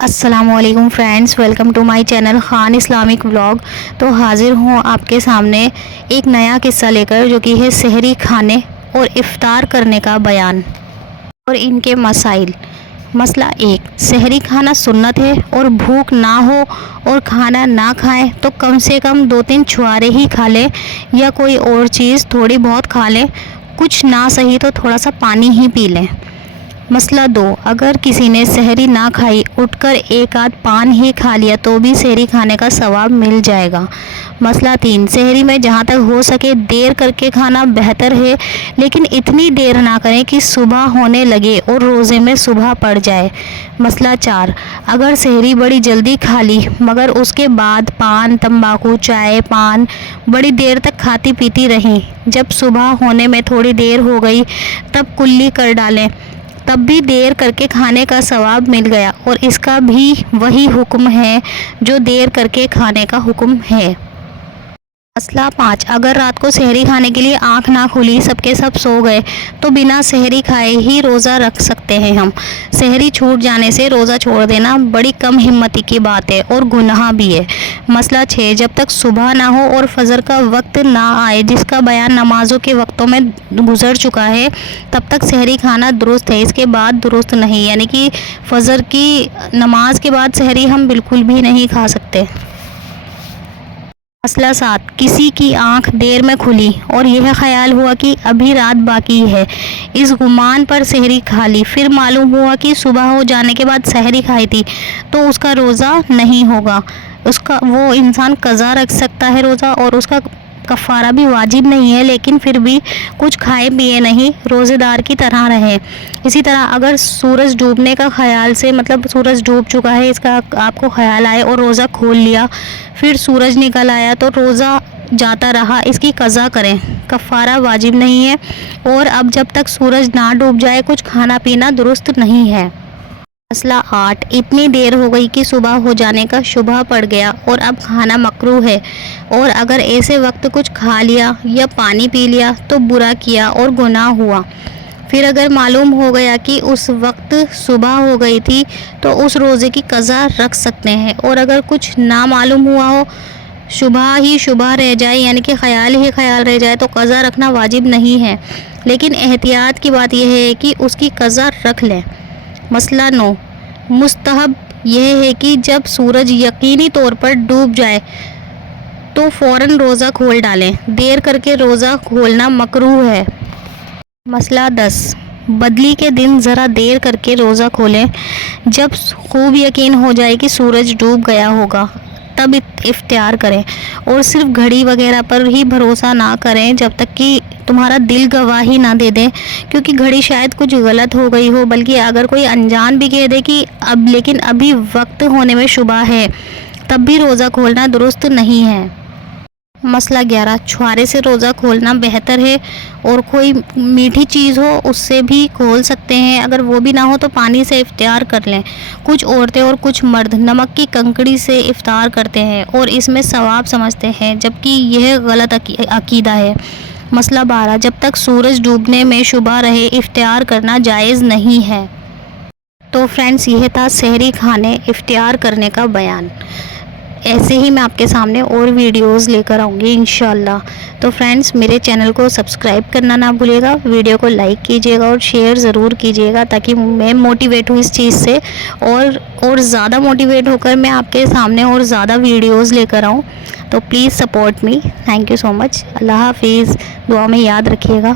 السلام علیکم friends, welcome to my channel Khan Islamic vlog. تو حاضر ہوں آپ کے سامنے ایک نیا قصہ لے کر، جو کہ ہے سحری کھانے اور افطار کرنے کا بیان اور ان کے مسائل۔ مسئلہ 1، سحری کھانا سنت ہے اور بھوک نہ ہو اور کھانا نہ کھائیں تو کم سے کم 2-3 چھوارے ہی کھا لیں یا کوئی اور چیز تھوڑی بہت کھا لیں، کچھ نہ صحیح تو تھوڑا سا پانی ہی پی لیں۔ مسئلہ 2، اگر کسی نے سحری نہ کھائی، اٹھ کر ایک آدھ پان ہی کھا لیا تو بھی سحری کھانے کا ثواب مل جائے گا۔ مسئلہ 3، سحری میں جہاں تک ہو سکے دیر کر کے کھانا بہتر ہے، لیکن اتنی دیر نہ کریں کہ صبح ہونے لگے اور روزے میں صبح پڑ جائے۔ مسئلہ 4، اگر سحری بڑی جلدی کھا لی مگر اس کے بعد پان، تمباکو، چائے، پان بڑی دیر تک کھاتی پیتی رہیں، جب صبح ہونے میں تھوڑی دیر ہو گئی تب کلی کر ڈالیں، تب بھی دیر کر کے کھانے کا ثواب مل گیا، اور اس کا بھی وہی حکم ہے جو دیر کر کے کھانے کا حکم ہے۔ مسئلہ 5، اگر رات کو سحری کھانے کے لیے آنکھ نہ کھلی، سب کے سب سو گئے تو بنا سحری کھائے ہی روزہ رکھ سکتے ہیں ہم۔ سحری چھوٹ جانے سے روزہ چھوڑ دینا بڑی کم ہمتی کی بات ہے اور گناہ بھی ہے۔ مسئلہ 6، جب تک صبح نہ ہو اور فجر کا وقت نہ آئے، جس کا بیان نمازوں کے وقتوں میں گزر چکا ہے، تب تک سحری کھانا درست ہے، اس کے بعد درست نہیں، یعنی کہ فجر کی نماز کے بعد سحری ہم بالکل بھی نہیں کھا سکتے۔ مسئلہ 7، کسی کی آنکھ دیر میں کھلی اور یہ خیال ہوا کہ ابھی رات باقی ہے، اس گمان پر سحری کھا لی، پھر معلوم ہوا کہ صبح ہو جانے کے بعد سحری کھائی تھی، تو اس کا روزہ نہیں ہوگا، وہ انسان قضا رکھ سکتا ہے روزہ، اور اس کا کفارہ بھی واجب نہیں ہے، لیکن پھر بھی کچھ کھائے پیے نہیں، روزے دار کی طرح رہے۔ اسی طرح اگر سورج ڈوبنے کا خیال سے، مطلب سورج ڈوب چکا ہے اس کا آپ کو خیال آئے اور روزہ کھول لیا، پھر سورج نکل آیا تو روزہ جاتا رہا، اس کی قضا کریں، کفارہ واجب نہیں ہے، اور اب جب تک سورج نہ ڈوب جائے کچھ کھانا پینا درست نہیں ہے۔ مسئلہ 8، اتنی دیر ہو گئی کہ صبح ہو جانے کا شبہ پڑ گیا اور اب کھانا مکروہ ہے، اور اگر ایسے وقت کچھ کھا لیا یا پانی پی لیا تو برا کیا اور گناہ ہوا۔ پھر اگر معلوم ہو گیا کہ اس وقت صبح ہو گئی تھی تو اس روزے کی قضا رکھ سکتے ہیں، اور اگر کچھ نہ معلوم ہوا ہو، شبہ ہی شبہ رہ جائے، یعنی کہ خیال ہی خیال رہ جائے، تو قضا رکھنا واجب نہیں ہے، لیکن احتیاط کی بات یہ ہے کہ اس کی قضا رکھ لیں۔ مسئلہ 9، مستحب یہ ہے کہ جب سورج یقینی طور پر ڈوب جائے تو فوراً روزہ کھول ڈالیں، دیر کر کے روزہ کھولنا مکروہ ہے۔ مسئلہ 10، بدلی کے دن ذرا دیر کر کے روزہ کھولیں، جب خوب یقین ہو جائے کہ سورج ڈوب گیا ہوگا تب افطار کریں، اور صرف گھڑی وغیرہ پر ہی بھروسہ نہ کریں جب تک کہ تمہارا دل گواہی نہ دے دے، کیونکہ گھڑی شاید کچھ غلط ہو گئی ہو، بلکہ اگر کوئی انجان بھی کہہ دے کہ لیکن ابھی وقت ہونے میں شبہ ہے، تب بھی روزہ کھولنا درست نہیں ہے۔ مسئلہ 11، چھوارے سے روزہ کھولنا بہتر ہے، اور کوئی میٹھی چیز ہو اس سے بھی کھول سکتے ہیں، اگر وہ بھی نہ ہو تو پانی سے افطار کر لیں۔ کچھ عورتیں اور کچھ مرد نمک کی کنکڑی سے افطار کرتے ہیں اور اس میں ثواب سمجھتے ہیں، جبکہ یہ غلط عقیدہ ہے۔ مسئلہ 12، جب تک سورج ڈوبنے میں شبہ رہے افطار کرنا جائز نہیں ہے۔ تو فرینڈز، یہ تھا سحری کھانے افطار کرنے کا بیان۔ ایسے ہی میں آپ کے سامنے اور ویڈیوز لے کر آؤں گی انشاءاللہ۔ تو فرینڈز، میرے چینل کو سبسکرائب کرنا نہ بھولیے گا، ویڈیو کو لائک کیجیے گا اور شیئر ضرور کیجیے گا، تاکہ میں موٹیویٹ ہوں اس چیز سے، اور زیادہ موٹیویٹ ہو کر میں آپ کے سامنے اور زیادہ ویڈیوز لے کر آؤں۔ تو please support me, thank you so much, اللہ حافظ، دعا میں یاد رکھیے گا۔